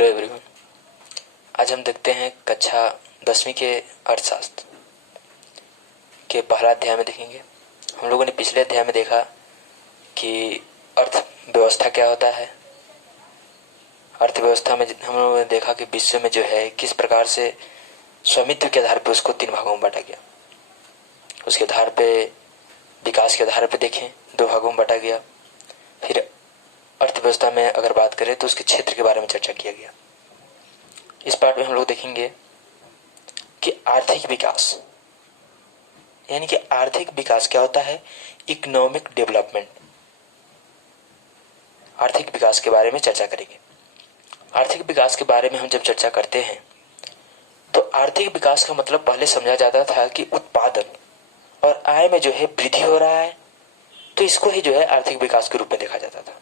Hello everyone. आज हम देखते हैं कक्षा 10वीं के अर्थशास्त्र के पहला अध्याय में देखेंगे। हम लोगों ने पिछले अध्याय में देखा कि अर्थव्यवस्था क्या होता है। अर्थव्यवस्था में हम लोगों ने देखा कि विश्व में जो है किस प्रकार से स्वामित्व के आधार पर उसको 3 भागों में बांटा गया। उसके आधार पे विकास के आधार पे देखें 2 भागों में बांटा गया। फिर अर्थव्यवस्था में अगर बात करें तो उसके क्षेत्र के बारे में चर्चा किया गया। इस पार्ट में हम लोग देखेंगे कि आर्थिक विकास यानी कि आर्थिक विकास क्या होता है। इकोनॉमिक डेवलपमेंट, आर्थिक विकास के बारे में चर्चा करेंगे। आर्थिक विकास के बारे में हम जब चर्चा करते हैं तो आर्थिक विकास का मतलब पहले समझा जाता था कि उत्पादन और आय में जो है वृद्धि हो रहा है, तो इसको ही जो है आर्थिक विकास के रूप में देखा जाता था।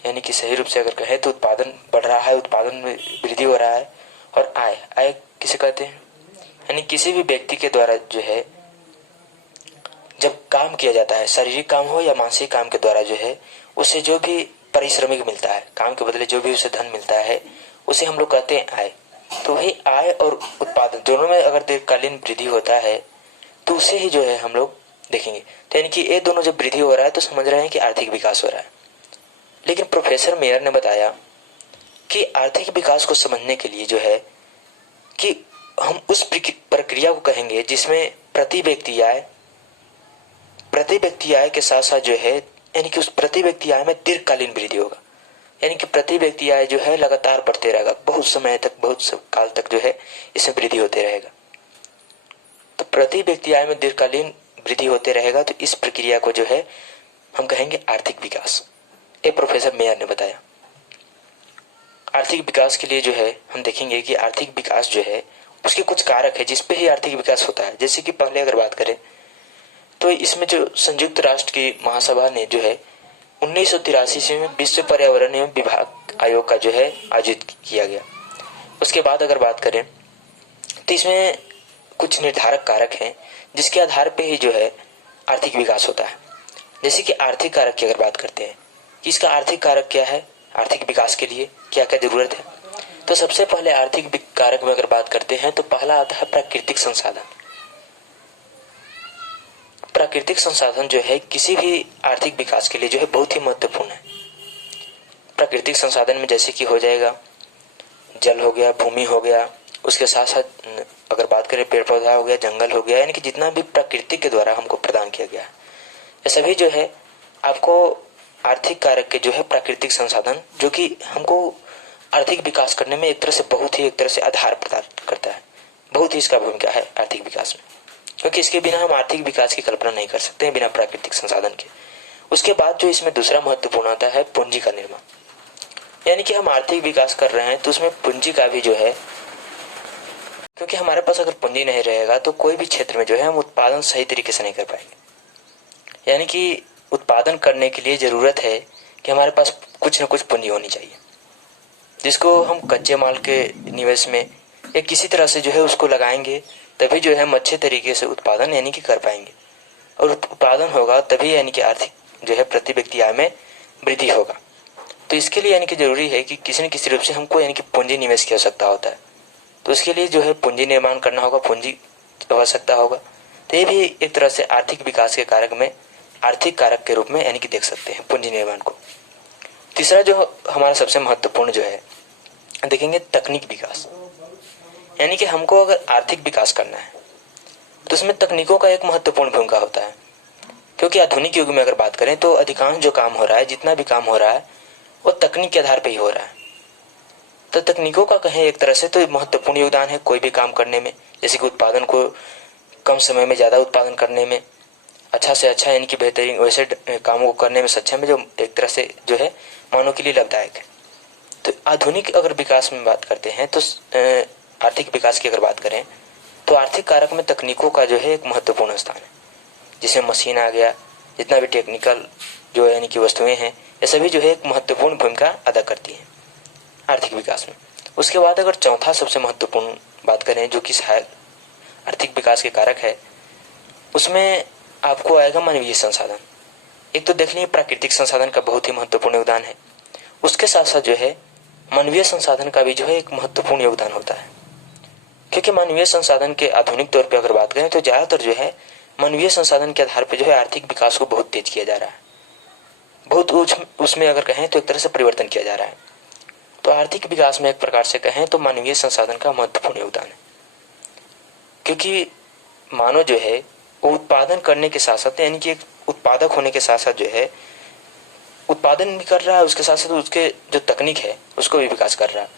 यानी कि सही रूप से अगर कहें तो उत्पादन बढ़ रहा है, उत्पादन में वृद्धि हो रहा है, और आय किसे कहते हैं, यानी किसी भी व्यक्ति के द्वारा जो है जब काम किया जाता है, शारीरिक काम हो या मानसिक काम के द्वारा जो है उसे जो भी पारिश्रमिक मिलता है, काम के बदले जो भी उसे धन मिलता है, उसे हम लोग कहते हैं आय। तो वही आय और उत्पादन दोनों में अगर दीर्घकालीन वृद्धि होता है तो उसे ही जो है हम लोग देखेंगे। तो यानी कि ये दोनों जब वृद्धि हो रहा है तो समझ रहे हैं कि आर्थिक विकास हो रहा है। लेकिन प्रोफेसर मेयर ने बताया कि आर्थिक विकास को समझने के लिए जो है कि हम उस प्रक्रिया को कहेंगे जिसमें प्रति व्यक्ति आय के साथ साथ जो है यानी कि उस प्रति व्यक्ति आय में दीर्घकालीन वृद्धि होगा। यानी कि प्रति व्यक्ति आय जो है लगातार बढ़ते रहेगा, बहुत समय तक, बहुत काल तक जो है इसमें वृद्धि होते रहेगा। तो प्रति व्यक्ति आय में दीर्घकालीन वृद्धि होते रहेगा, तो इस प्रक्रिया को जो है हम कहेंगे आर्थिक विकास। ये प्रोफेसर मेयर ने बताया। आर्थिक विकास के लिए जो है हम देखेंगे कि आर्थिक विकास जो है उसके कुछ कारक है जिसपे ही आर्थिक विकास होता है। जैसे कि पहले अगर बात करें तो इसमें जो संयुक्त राष्ट्र की महासभा ने जो है 1983 में विश्व पर्यावरण एवं विभाग आयोग का जो है आयोजित किया गया। उसके बाद अगर बात करें तो इसमें कुछ निर्धारक कारक हैं जिसके आधार पे ही जो है आर्थिक विकास होता है। जैसे कि आर्थिक कारक की अगर बात करते हैं कि इसका आर्थिक कारक क्या है, आर्थिक विकास के लिए क्या क्या जरूरत है, तो सबसे पहले आर्थिक कारक में अगर बात करते हैं तो पहला आता है प्राकृतिक संसाधन। प्राकृतिक संसाधन जो है किसी भी आर्थिक विकास के लिए जो है बहुत ही महत्वपूर्ण है। प्राकृतिक संसाधन में जैसे कि हो जाएगा जल हो गया, भूमि हो गया, उसके साथ साथ अगर बात करें पेड़ पौधा हो गया, जंगल हो गया, यानी कि जितना भी प्रकृति के द्वारा हमको प्रदान किया गया है, ये सभी जो है आपको आर्थिक कारक के जो है प्राकृतिक संसाधन जो कि हमको आर्थिक विकास करने में एक तरह से आधार प्रदान करता है। बहुत ही इसका भूमिका है आर्थिक विकास में, क्योंकि इसके बिना हम आर्थिक विकास की कल्पना नहीं कर सकते हैं बिना प्राकृतिक संसाधन के। उसके बाद जो इसमें दूसरा महत्वपूर्ण आता है पूंजी का निर्माण। यानी कि हम आर्थिक विकास कर रहे हैं तो उसमें पूंजी का भी जो है, क्योंकि हमारे पास अगर पूंजी नहीं रहेगा तो कोई भी क्षेत्र में जो है हम उत्पादन सही तरीके से नहीं कर पाएंगे। यानी कि उत्पादन करने के लिए जरूरत है कि हमारे पास कुछ न कुछ पूंजी होनी चाहिए, जिसको हम कच्चे माल के निवेश में या किसी तरह से जो है उसको लगाएंगे, तभी जो है हम अच्छे तरीके से उत्पादन यानी कि कर पाएंगे। और उत्पादन होगा तभी यानी कि आर्थिक जो है प्रति व्यक्ति आय में वृद्धि होगा। तो इसके लिए यानी कि जरूरी है कि किसी न किसी रूप से हमको यानी कि पूंजी निवेश की आवश्यकता होता है। तो इसके लिए जो है पूंजी निर्माण करना होगा, पूंजी की आवश्यकता होगा। तो ये भी एक तरह से आर्थिक विकास के कारक में आर्थिक कारक के रूप में यानी कि देख सकते हैं पूंजी निर्माण को। तीसरा जो हमारा सबसे महत्वपूर्ण जो है देखेंगे तकनीक विकास। यानी कि हमको अगर आर्थिक विकास करना है तो उसमें तकनीकों का एक महत्वपूर्ण भूमिका होता है, क्योंकि आधुनिक युग में अगर बात करें तो अधिकांश जो काम हो रहा है, जितना भी काम हो रहा है वो तकनीक के आधार पर ही हो रहा है। तो तकनीकों का कहें एक तरह से तो महत्वपूर्ण योगदान है कोई भी काम करने में। जैसे कि उत्पादन को कम समय में ज्यादा उत्पादन करने में, अच्छा से अच्छा यानी कि बेहतरीन वैसे कामों को करने में सक्षम है, जो एक तरह से जो है मानव के लिए लाभदायक है। तो आधुनिक अगर विकास में बात करते हैं तो आर्थिक विकास की अगर बात करें तो आर्थिक कारक में तकनीकों का जो है एक महत्वपूर्ण स्थान है, जिसमें मशीन आ गया, जितना भी टेक्निकल जो यानी कि वस्तुएं हैं, ये सभी जो है एक महत्वपूर्ण भूमिका अदा करती है आर्थिक विकास में। उसके बाद अगर चौथा सबसे महत्वपूर्ण बात करें जो कि सहायक आर्थिक विकास के कारक है, उसमें आपको आएगा मानवीय संसाधन। एक तो देख लीजिए प्राकृतिक संसाधन का बहुत ही महत्वपूर्ण योगदान है। उसके साथ साथ जो है मानवीय संसाधन का भी जो है एक महत्वपूर्ण योगदान होता है। क्योंकि मानवीय संसाधन के आधुनिक तौर पे अगर बात करें तो ज्यादातर जो है मानवीय संसाधन के आधार पर जो है आर्थिक विकास को बहुत तेज किया जा रहा है, बहुत उसमें अगर कहें तो एक तरह से परिवर्तन किया जा रहा है। तो आर्थिक विकास में एक प्रकार से कहें तो मानवीय संसाधन का महत्वपूर्ण योगदान है। क्योंकि मानव जो है वो उत्पादन करने के साथ साथ, यानी कि एक उत्पादक होने के साथ साथ जो है उत्पादन भी कर रहा है, उसके साथ साथ उसके जो तकनीक है उसको भी विकास कर रहा है,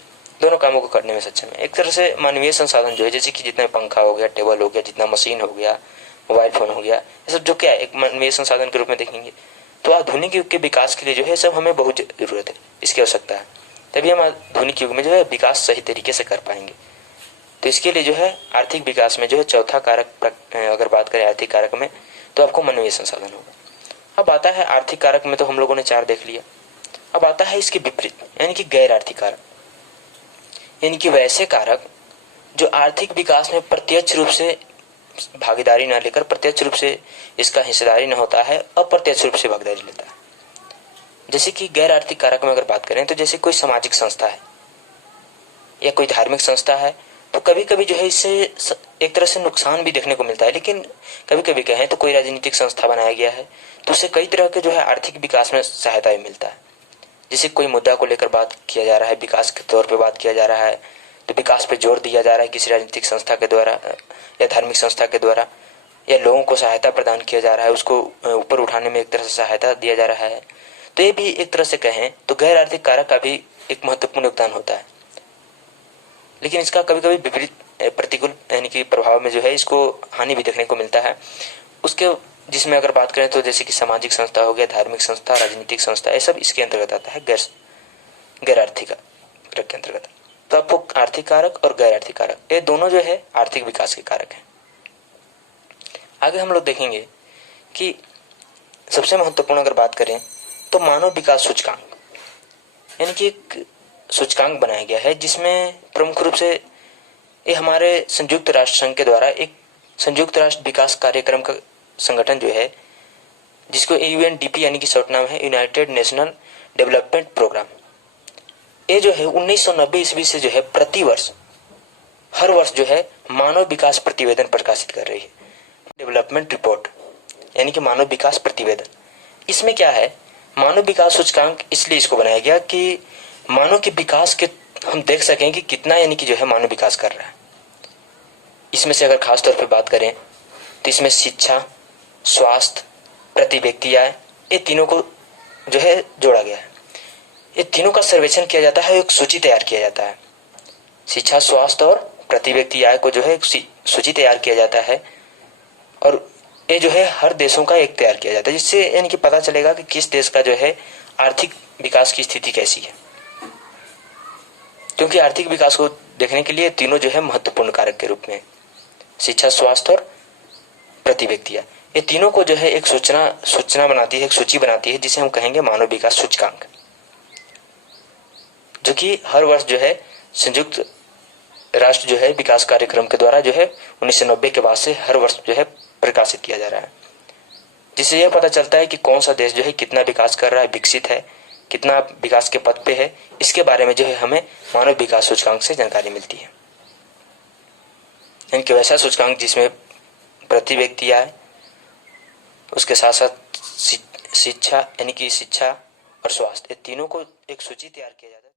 दोनों कामों को करने में सक्षम है। एक तरह से मानवीय संसाधन जो है, जैसे कि जितना पंखा हो गया, टेबल हो गया, जितना मशीन हो गया, मोबाइल फोन हो गया, ये सब जो क्या है एक मानवीय संसाधन के रूप में देखेंगे। तो आधुनिक युग के विकास के लिए जो है सब हमें बहुत जरूरत है, इसकी आवश्यकता है, तभी हम आधुनिक युग में जो है विकास सही तरीके से कर पाएंगे। तो इसके लिए जो है आर्थिक विकास में जो है चौथा कारक अगर बात करें आर्थिक कारक में तो आपको मानवीय संसाधन होगा। अब आता है आर्थिक कारक में तो हम लोगों ने 4 देख लिया। अब आता है इसके विपरीत, यानी कि गैर आर्थिक कारक, यानी कि वैसे कारक जो आर्थिक विकास में प्रत्यक्ष रूप से भागीदारी न लेकर, प्रत्यक्ष रूप से इसका हिस्सेदारी न होता है, अप्रत्यक्ष रूप से भागीदारी लेता है। जैसे कि गैर आर्थिक कारक में अगर बात करें तो जैसे कोई सामाजिक संस्था है या कोई धार्मिक संस्था है, तो कभी कभी जो है इससे एक तरह से नुकसान भी देखने को मिलता है। लेकिन कभी कभी कहें तो कोई राजनीतिक संस्था बनाया गया है तो उससे कई तरह के जो है आर्थिक विकास में सहायता भी मिलता है। जैसे कोई मुद्दा को लेकर बात किया जा रहा है, विकास के तौर पे बात किया जा रहा है, तो विकास पे जोर दिया जा रहा है किसी राजनीतिक संस्था के द्वारा या धार्मिक संस्था के द्वारा, या लोगों को सहायता प्रदान किया जा रहा है, उसको ऊपर उठाने में एक तरह से सहायता दिया जा रहा है। तो ये भी एक तरह से कहें तो गैर आर्थिक कारक का भी एक महत्वपूर्ण योगदान होता है। लेकिन इसका कभी कभी विपरीत प्रतिकूल यानी कि प्रभाव में जो है इसको हानि भी देखने को मिलता है उसके, जिसमें अगर बात करें तो जैसे कि सामाजिक संस्था हो गया, धार्मिक संस्था, राजनीतिक संस्था, ये सब इसके अंतर्गत आता है, गैर आर्थिक कारक के अंतर्गत। तो आपको आर्थिक कारक और गैर आर्थिक कारक ये दोनों जो है आर्थिक विकास के कारक हैं। आगे हम लोग देखेंगे कि सबसे महत्वपूर्ण अगर बात करें तो मानव विकास सूचकांक, यानी कि एक सूचकांक बनाया गया है जिसमें प्रमुख रूप से ये हमारे संयुक्त राष्ट्र संघ के द्वारा एक संयुक्त राष्ट्र विकास कार्यक्रम का संगठन जो है, जिसको UNDP यानी कि शॉर्ट नाम है, यूनाइटेड नेशनल डेवलपमेंट प्रोग्राम, ये जो है 1990 ईस्वी से जो है प्रतिवर्ष हर वर्ष जो है मानव विकास प्रतिवेदन प्रकाशित कर रही है। डेवलपमेंट रिपोर्ट यानी कि मानव विकास प्रतिवेदन। इसमें क्या है, मानव विकास सूचकांक इसलिए इसको बनाया गया कि मानव के विकास के हम देख सकें कि कितना यानी कि जो है मानव विकास कर रहा है। इसमें से अगर खास तौर पे बात करें तो इसमें शिक्षा, स्वास्थ्य, प्रति व्यक्ति आय, ये तीनों को जो है जोड़ा गया है। ये तीनों का सर्वेक्षण किया जाता है, एक सूची तैयार किया जाता है। शिक्षा, स्वास्थ्य और प्रति व्यक्ति आय को जो है एक सूची तैयार किया जाता है और ये जो है हर देशों का एक तैयार किया जाता है, जिससे यानी कि पता चलेगा कि किस देश का जो है आर्थिक विकास की स्थिति कैसी है। क्योंकि आर्थिक विकास को देखने के लिए तीनों जो है महत्वपूर्ण कारक के रूप में, शिक्षा, स्वास्थ्य और प्रति व्यक्ति आय, ये तीनों को जो है एक सूचना बनाती है, एक सूची बनाती है, जिसे हम कहेंगे मानव विकास सूचकांक, जो कि हर वर्ष जो है संयुक्त राष्ट्र जो है विकास कार्यक्रम के द्वारा जो है 1990 के बाद से हर वर्ष जो है प्रकाशित किया जा रहा है। जिससे यह पता चलता है कि कौन सा देश जो है कितना विकास कर रहा है, विकसित है, कितना विकास के पथ पे है, इसके बारे में जो है हमें मानव विकास सूचकांक से जानकारी मिलती है। यानी कि वैसा सूचकांक जिसमें प्रति व्यक्ति आय, उसके साथ साथ शिक्षा यानी कि शिक्षा और स्वास्थ्य, ये तीनों को एक सूची तैयार किया जाता है।